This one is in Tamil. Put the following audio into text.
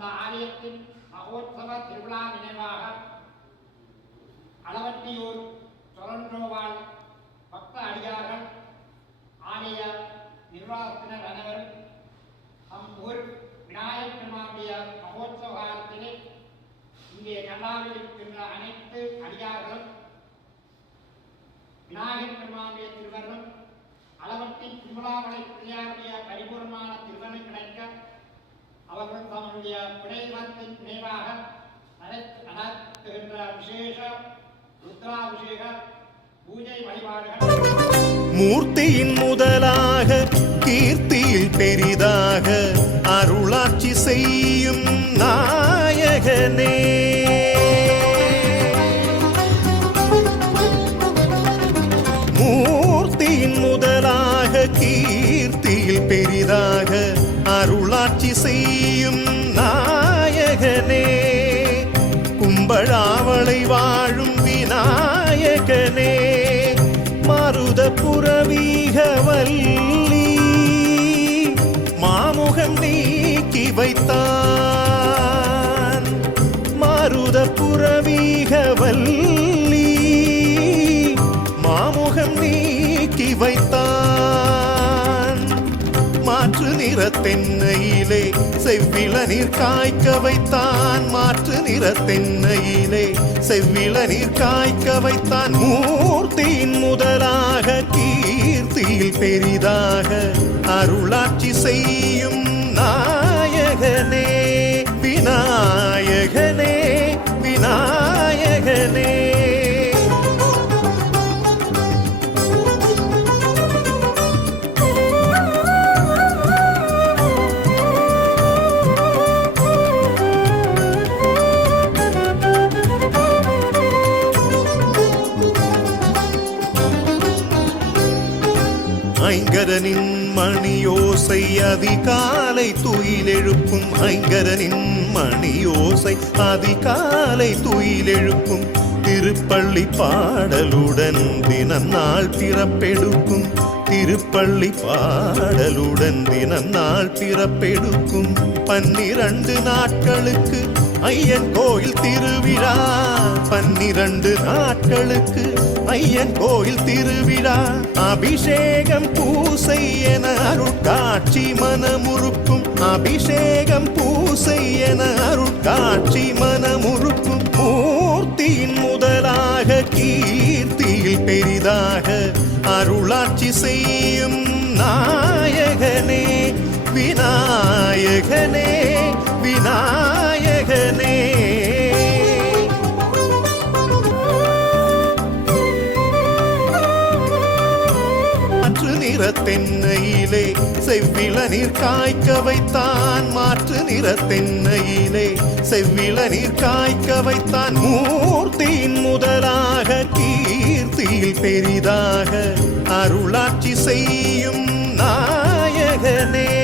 அந்த ஆலயத்தின் மகோத்சவ திருவிழா நினைவாக அளவட்டியூர் சொரன்றோவாள் பக்த அடியார்கள் ஆலய நிர்வாகத்தினர் அனைவரும் நம் ஊர் விநாயகர் பெருமானுடைய மகோத்சவ காலத்திலே இங்கே நல்லாவில் இருக்கின்ற அனைத்து அடியார்களும் விநாயகர் பெருமானுடைய திருவருளும் அளவட்டி திருவிழாவளை பிள்ளையாருடைய பரிபூர்ணமான திருவருள் கிடைக்க அவர்கள் தம்முடைய பிணைவத்தின் நினைவாக நடத்து- நடத்துகின்ற விசேஷ ருத்ராபிஷேக பூஜை வழிபாடுகள். மூர்த்தியின் முதலாக கீர்த்தியில் பெரிதாக அருளாட்சி செய்யும் நாயகனே. மூர்த்தியின் முதலாக கீர்த்தியில் பெரிதாக அருளாட்சி செய்யும் வாழும் விநாயகனே மருத புறவீகவல்லி. மாமுகம் நீக்கி வைத்தான் மருத புறவீகவல்லி. மாமுகம் நீக்கி வைத்தான். நிற தென்னையிலே செவ்விள நீர் காய்க்க வைத்தான் மாற்று நிறத்தென்னையிலே செவ்விள நீர் காய்க்க வைத்தான் மூர்த்தியின் முதலாக கீர்த்தியில் பெரிதாக அருளாட்சி செய்யும் ஐங்கரனின் மணியோசை அதிகாலை துயிலெழுப்பும். ஐங்கரனின் மணியோசை அதிகாலை துயிலெழுப்பும். திருப்பள்ளி பாடலுடன் தினநாள் பிறப்பெடுக்கும். திருப்பள்ளி பாடலுடன் தினநாள் பிறப்பெடுக்கும். பன்னிரண்டு நாட்களுக்கு ஐயன் கோயில் திருவிழா. பன்னிரண்டு நாட்களுக்கு ஐயன் கோயில் திருவிழா. அபிஷேகம் பூசை என அருட்காட்சி மனமுறுக்கும். அபிஷேகம் பூசை என அருட்காட்சி மனமுறுக்கும். மூர்த்தியின் உலக கீர்த்தியில் பெரிதாக அருளாட்சி செய்யும் நாயகனே விநாயகனே விநாயகனே. நிறத்தென்னையிலே செவ்விள நீர் காய்க்க வைத்தான். மாற்று நிறத்தென்னையிலே செவ்விள நீர் காய்க்க வைத்தான். மூர்த்தியின் முதலாக கீர்த்தியில் பெரிதாக அருளாட்சி செய்யும் நாயகனே.